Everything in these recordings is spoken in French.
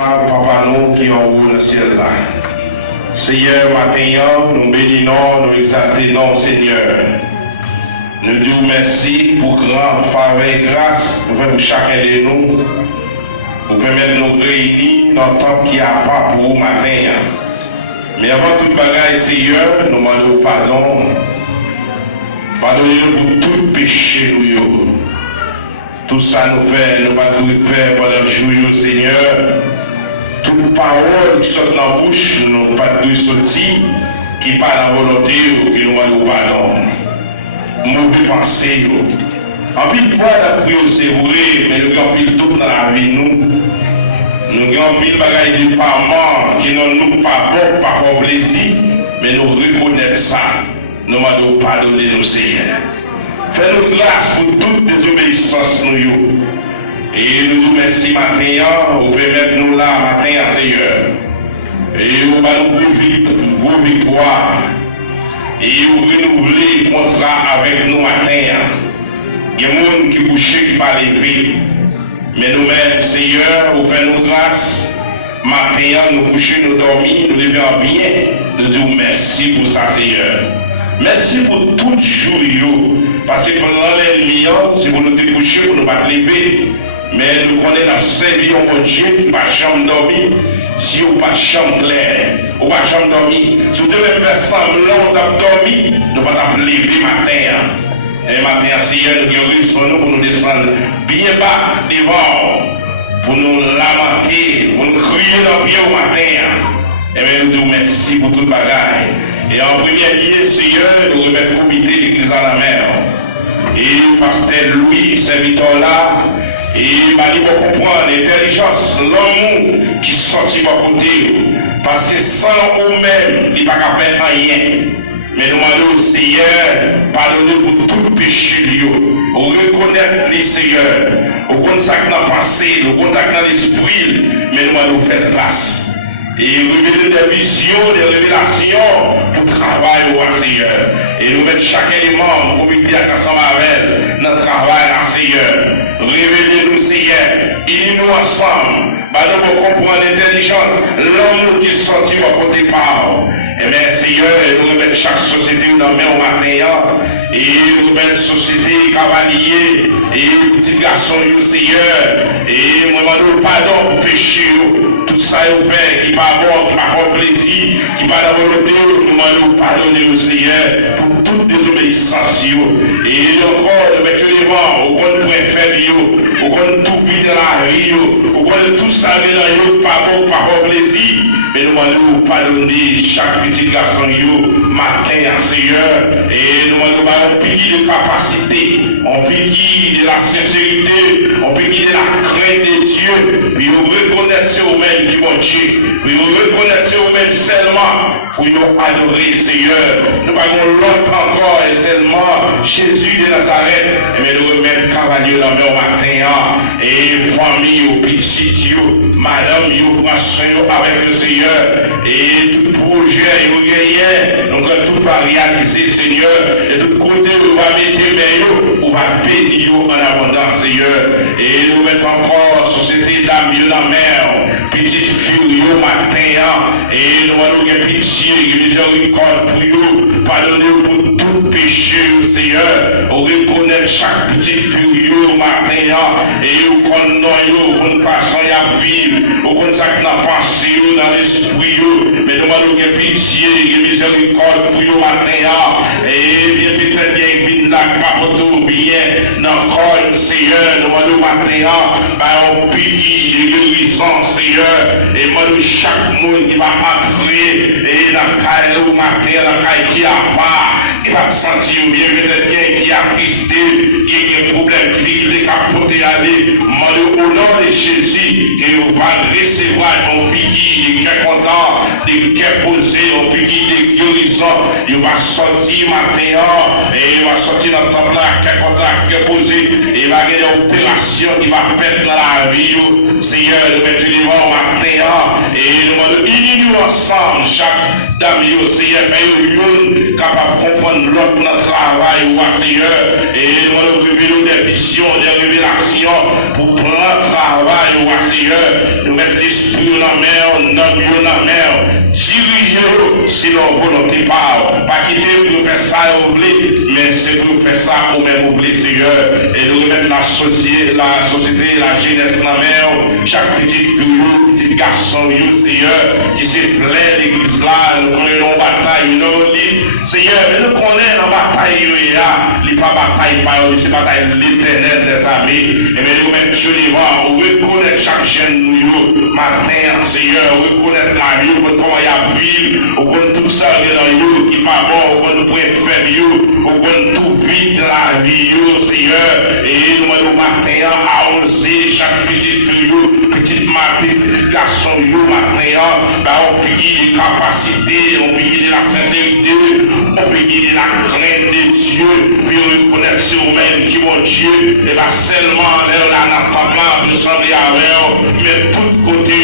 Papa nous qui en haut dans le ciel là. Seigneur, matin, nous bénissons, nous exaltons, Seigneur. Nous disons merci pour grand faveur et grâce pour faire chacun de nous, pour permettre de nous réunir dans le temps qui a pas pour vous matin. Mais avant toute bagaille, Seigneur, nous demandons pardon. Pardonnez-nous pour tout péché, nous. Tout ça nous fait, nous pas tout faire pendant le jour, Seigneur. Toute parole qui sort dans la bouche, nous pas tout sortir, qui parle à volonté, qui nous demande pardon. Mauvais pensée. En pile fois, la prière, c'est vrai, mais nous avons pile tout dans la vie, nous. Nous avons pile bagaille de parents qui n'ont nous pas bon, pas fort plaisir, mais nous reconnaissons ça. Nous demandons pardonner nos Seigneur. Fais-nous grâce pour toute désobéissance, nous. Et nous nous remercions matin, vous permettez nous là, matin, Seigneur. Et vous allez nous vos victoires. Et vous renouvelez le contrat avec nous matin. Il y a des gens qui couchent, qui ne pas lever. Mais nous-mêmes, Seigneur, vous faites nous grâce. Matin, nous couchons, nous dormons, nous levons bien. Nous disons merci pour ça, Seigneur. Merci pour tout jour. Parce que pendant les millions, si vous nous découchez, vous ne pas lever. Mais nous connaissons dans servir mon Dieu qui ne va jamais dormir. Si vous ne pas chambre claire, vous ne pas jamais dormir. Si vous devez faire semblant d'abdormir, nous ne pas lever matin. Et matin, Seigneur, nous guérissons pour nous descendre bien bas devant, pour nous lamenter, pour nous crier dans le pied au matin. Et bien, nous disons merci pour toute bagaille. Et en premier lieu, Seigneur, nous remettons le comité de l'église à la mer. Et pasteur Louis, serviteur là, et il m'a dit pour comprendre l'intelligence, l'amour qui sortit par côté. Parce que sans vous-même, il n'y a pas qu'à faire rien. Mais nous demandons au Seigneur, pardonnez pour tout péché, on reconnaît les Seigneurs, on connaît ça que dans la pensée, on connaît ça que dans l'esprit, mais nous demandons faire grâce. Et révéler des visions, des révélations pour travailler au Seigneur. Et nous mettons chaque élément pour comité à ensemble avec notre travail à Seigneur. Révélez-nous, Seigneur. Unis-nous ensemble. Nous pour comprendre l'intelligence, l'homme qui sortit au départ. Et bien, Seigneur, nous remettons chaque société dans la main au matin. Et nous remettons société, cavalier, et petits garçons, Seigneur. Et nous demandons pardon pour péché. Tout ça est au Père qui va bon, qui va avoir plaisir, qui va la volonté, nous demandons pardonner au Seigneur pour toute désobéissance. Et encore, nous mettons devant, au compte pour faire, au compte tout vide dans la vie, au compte tout ça dans le pas bon, pas avoir plaisir. Mais nous demandons pardonner chaque petit garçon, matin, Seigneur. Et nous demandons un pays de capacité, un pays de la sincérité, un pays de la crainte de Dieu. Puis nous reconnaître au-même du bon Dieu. Puis nous reconnaître au-même seulement pour nous adorer, Seigneur. Nous avons l'autre encore et seulement Jésus de Nazareth. Mais nous remettons cavalier dans le matin. Et famille, au petit, madame, prend soin avec le Seigneur. Et tout projet, vous gagnez, donc tout va réaliser, Seigneur. Et tout côté, vous va mettre meilleur, vous va bénir en abondance, Seigneur. Et nous mettons encore société d'âme, la mer, petite fille, matin, et nous allons gagner pitié, miséricorde pour vous, pardonnez pour tout péché, Seigneur. On reconnaît chaque petite fille, matin, et vous connaissez, vous passez à vivre, vous connaissez la pensée, dans l'esprit, mais nous allons gagner pitié, miséricorde pour vous, matin, et bien peut-être bien, bien, pas pour tout bien, dans le corps, Seigneur, nous allons matin, on pique, guérison, Seigneur, et moi, chaque monde qui va entrer, et la caille, le matin, la caille qui a pas, qui va te sentir bien, peut-être bien, qui a tristé, qui a un problème, qui a porté aller, moi, au nom de Jésus, que vous allez recevoir mon piqui, des cœurs contents, des cœurs posés, mon piqui, des guérisons, il va sortir matin, et il va sortir dans le temple là, cœur content, cœur posé, et il va y avoir une opération qui va perdre dans la vie, Seigneur, nous mettons devant matin, et nous allons unir ensemble, chaque dame, Seigneur, fait capable de comprendre l'autre notre travail, Seigneur, et nous allons révéler des visions, des révélations. pour prendre travail, Seigneur, nous mettre l'esprit dans la mer, notre dans la mer, dirigez-nous si l'on volonté pas quitter pour faire ça et oublier, mais c'est pour faire ça pour même oublier, Seigneur, et nous remettre la société, la jeunesse dans la mer, chaque petite fille, petit garçon, Seigneur, qui s'est plaît l'église là, nous connaissons la bataille, nous Seigneur, mais nous connaissons la bataille, il n'y a pas bataille par eux, c'est bataille l'éternel des amis, et mais nous mettons sur les voies, reconnaître chaque jeune nous, matin, Seigneur, reconnaître la vie, comment il y a ville, on connaît tout ça dans nous, qui n'est pas bon, on connaît tout faire, on connaît tout vite dans la vie, Seigneur, et nous mettons matin à oser chaque petite fille, petite garçon, matin, on peut guider la capacité, on peut guider la sincérité, on peut guider la crainte de Dieu, puis reconnaître c'est vous-même qui mon Dieu, et pas seulement là, dans sa place, de sembler avec, mais tout côté,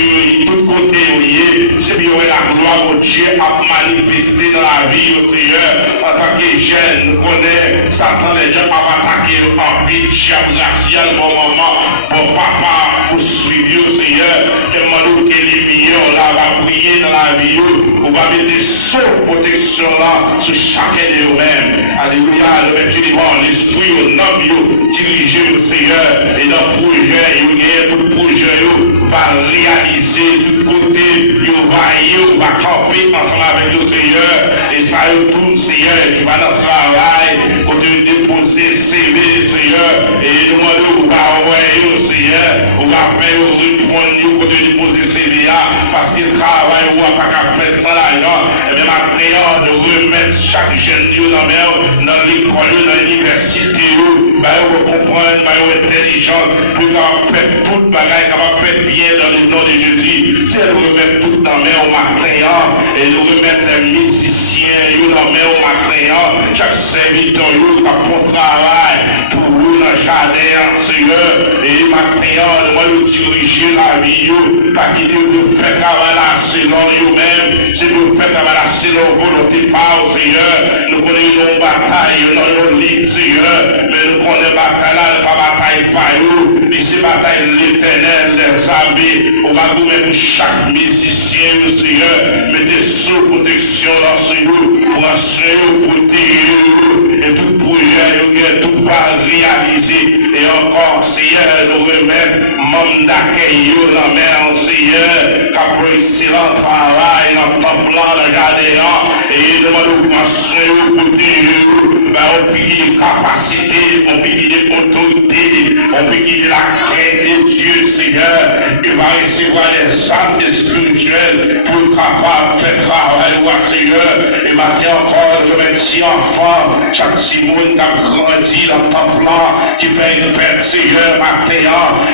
c'est bien la gloire de Dieu a manifesté dans la vie, au Seigneur, en tant que jeune, nous connaissons, Satan les gens a attaqué en vie, diable racial, bon moment, bon papa, pour suivre, au Seigneur, demandons que les meilleurs, là, va prier dans la vie, on va mettre des sauts de protection là, sur chacun de vous-mêmes. Alléluia, le maître du vent, l'esprit, au nom, dirigez au Seigneur, et dans le projet, tout le projet, va réaliser tout côté, il va camper ensemble avec le Seigneur, et ça tout le Seigneur qui va dans le travail, pour te déposer CV, Seigneur, et demander où va envoyer au Seigneur, où va faire répondre pour te déposer CV, parce qu'il travaille ou pas qu'à mettre ça l'argent, et même après de remettre chaque jeune Dieu dans l'école, dans l'université, vous comprendre, vous intelligent, pour qu'on fait toute bagaille, capable de faire bien dans le nom de Jésus. C'est nous remettre tout dans la main au matin, et nous remettre les musiciens dans la main au matin, chaque serviteur qui a pour travail, pour vous dans le jardin, Seigneur, et matin, nous allons diriger la vie, pas qu'il nous fait travailler selon nous-mêmes, c'est nous faire travailler selon volonté par Seigneur. Nous connaissons nos batailles, nos lits, Seigneur, mais nous connaissons bataille là, pas bataille par nous, et c'est bataille l'éternel des amis. On va vous mettre chaque musicien, Seigneur, mettez sous protection dans ce nous, pour assurer, pour dire, et tout projet, tout va réaliser. Et encore, Seigneur, nous remettre membre d'accueil, la main, Seigneur, qui a fait excellent travail dans le temple, dans le jardin, et nous demandons assurer, pour dire, on peut guider des capacités, on peut guider des autorités, on peut guider la crainte de Dieu, Seigneur. Il va recevoir des âmes spirituelles pour être capable de faire travail, Seigneur. Et maintenant encore, de mettre si enfants, chaque petit monde qui a grandi dans le temple, qui fait une fête, Seigneur, matin,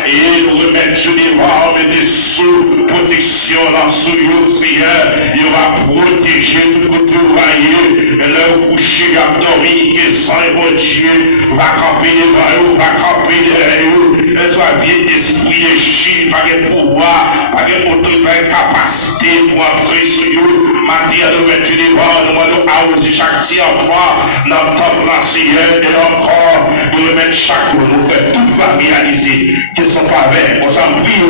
et nous remettre sur les vents, mais des sous protection dans ce lieu, Seigneur. Il va protéger tout côté voyez, et leur coucher, il a dormi, que sans bon Dieu va camper devant eux, va camper derrière eux. Elle soit bien esprit de Chine, pas de pouvoir, pas de autorité, pas de capacité pour entrer sur eux. Matin, nous mettons devant, nous allons arroser chaque petit enfant dans le temple de Seigneur, et encore, nous le mettons chaque jour, nous faisons tout va réaliser, qu'ils sont pas avec, on s'en prie,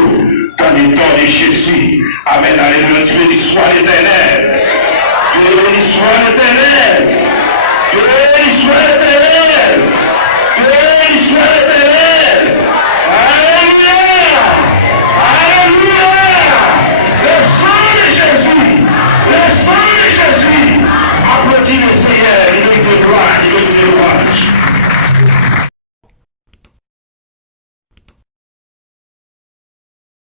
dans les temps de Jésus. Amen, alléluia, tu bénis soit l'éternel. Tu bénis soit l'éternel. Tu bénis soit l'éternel.